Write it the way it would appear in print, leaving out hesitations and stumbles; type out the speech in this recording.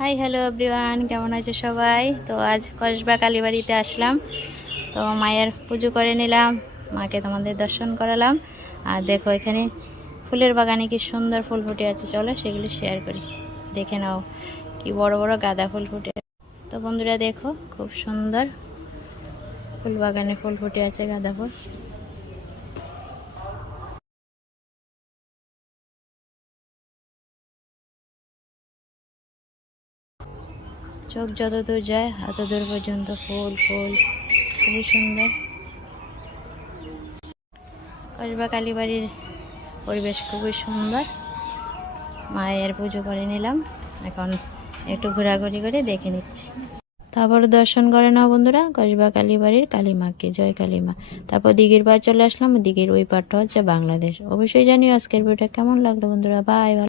Hi hello everyone, কেমন আছো সবাই? তো আজ কসবা কালীবাড়িতে আসলাম। তো মায়ের পুজো করে নিলাম, মাকে তোমাদের দর্শন করালাম। আর দেখো এখানে ফুলের বাগানে কি সুন্দর ফুল ফুটে আছে, চলো সেগুলি শেয়ার করি। দেখে নাও কি বড় বড় গাঁদা ফুল ফুটে। তো বন্ধুরা দেখো খুব সুন্দর ফুল বাগানে ফুল ফুটে আছে, গাঁদা ফুল। চোখ যত দূর যায় এত দূর পর্যন্ত ফুল ফুল, খুবই সুন্দর। কসবা কালীবাড়ির পরিবেশ খুবই সুন্দর। মায়ের পুজো করে নিলাম, এখন একটু ঘোরাঘুরি করে দেখে নিচ্ছি। তারপর দর্শন করে নাও বন্ধুরা কসবা কালীবাড়ির কালী মাকে, জয় কালী মা। তারপর দিঘির পাড় চলে আসলাম, দিঘির ওই পাড়টা হচ্ছে বাংলাদেশ। অবশ্যই জানিও আজকের ভিডিওটা কেমন লাগলো বন্ধুরা। বাই।